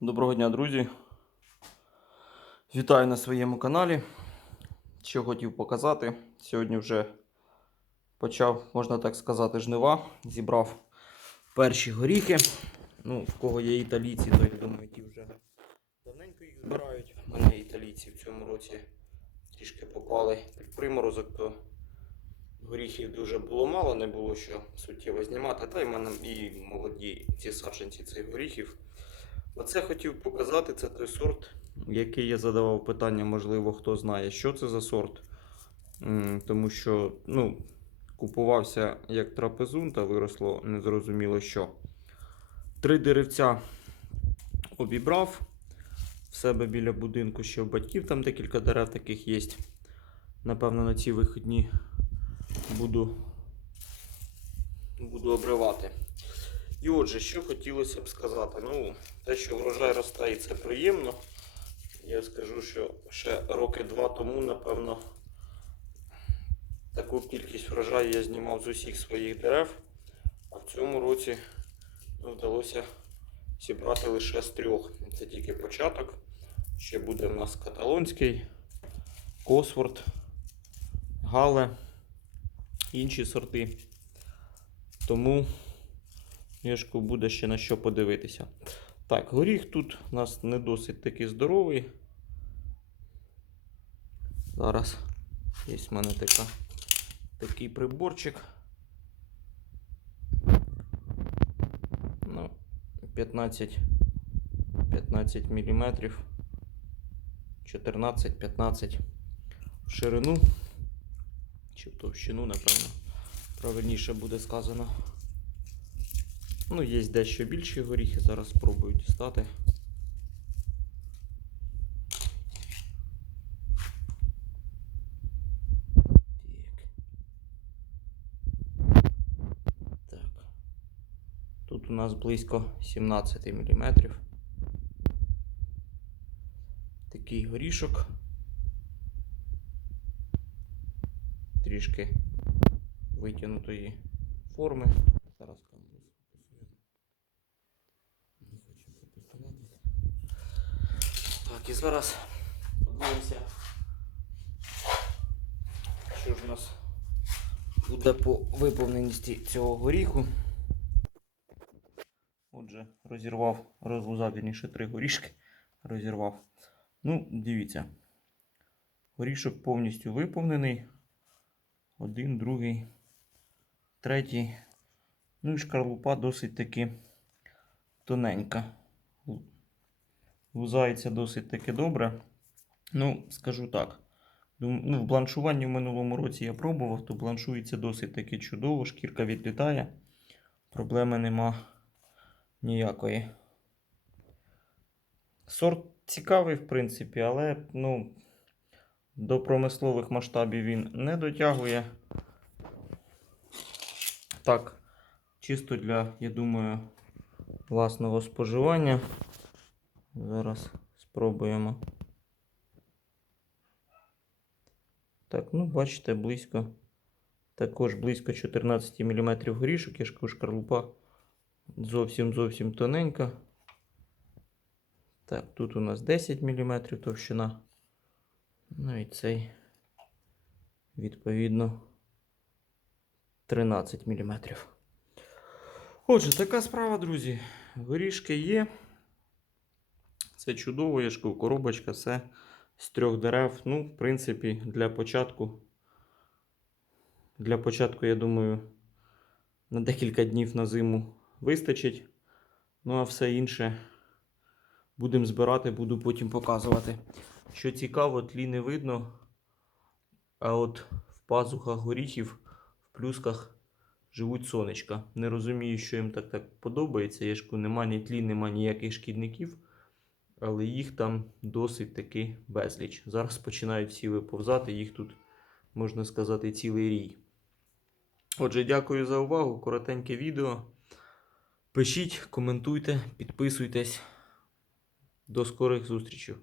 Доброго дня, друзі. Вітаю на своєму каналі. Що хотів показати. Сьогодні вже почав, можна так сказати, жнива. Зібрав перші горіхи. Ну, в кого є італійці, то я думаю, ті вже давненько їх збирають. У мене італійці в цьому році трішки попали під приморозок, то горіхів дуже було мало, не було що суттєво знімати. Та й в мене і молоді ці саджанці цих горіхів. Оце хотів показати, це той сорт, який я задавав питання, можливо, хто знає, що це за сорт. Тому що ну, купувався як трапезун та виросло незрозуміло що. Три деревця обібрав. В себе біля будинку ще в батьків там декілька дерев таких є. Напевно, на ці вихідні буду, буду обривати. І отже, що хотілося б сказати. Ну, те, що врожай росте, і це приємно. Я скажу, що ще роки два тому, напевно, таку кількість врожаю я знімав з усіх своїх дерев, а в цьому році ну, вдалося зібрати лише з трьох. Це тільки початок. Ще буде в нас каталонський, Косворд, Гале, інші сорти. Тому Мішку буде ще на що подивитися. Так, горіх тут у нас не досить такий здоровий. Зараз є в мене така, такий приборчик. Ну, 15, 15 мм. 14-15 в ширину. Чи в товщину, напевно, правильніше буде сказано. Ну, є дещо більші горіхи, зараз спробую дістати. Так. Тут у нас близько 17 мм. Такий горішок. Трішки витягнутої форми. Зараз Так, і зараз подивимося, що ж у нас буде по виповненості цього горіху. Отже, розірвав, розв'язав вірніше три горішки. Розірвав. Ну, дивіться. Горішок повністю виповнений. Один, другий, третій. Ну і шкарлупа досить таки тоненька. Лузається досить таки добре. Ну, скажу так. Ну, в бланшуванні в минулому році я пробував, то бланшується досить таки чудово, шкірка відлітає. Проблеми нема ніякої. Сорт цікавий, в принципі, але ну, до промислових масштабів він не дотягує. Так, чисто для, я думаю, власного споживання. Зараз спробуємо. Так, ну, бачите, близько. Також близько 14 мм горішок, я ж кажу, шкарлупа зовсім зовсім тоненька. Так, тут у нас 10 мм товщина. Ну і цей, відповідно, 13 мм. Отже, така справа, друзі. Горішки є. Це чудово, я ж коробочка, все з трьох дерев. Ну, в принципі, для початку. Для початку, я думаю, на декілька днів на зиму вистачить. Ну, а все інше будемо збирати, буду потім показувати. Що цікаво, тлі не видно. А от в пазухах горіхів, в плюсках живуть сонечка. Не розумію, що їм так так подобається. Я ж нема ні тлі, нема ніяких шкідників. Але їх там досить таки безліч. Зараз починають всі виповзати, їх тут, можна сказати, цілий рій. Отже, дякую за увагу. Коротеньке відео. Пишіть, коментуйте, підписуйтесь. До скорих зустрічей.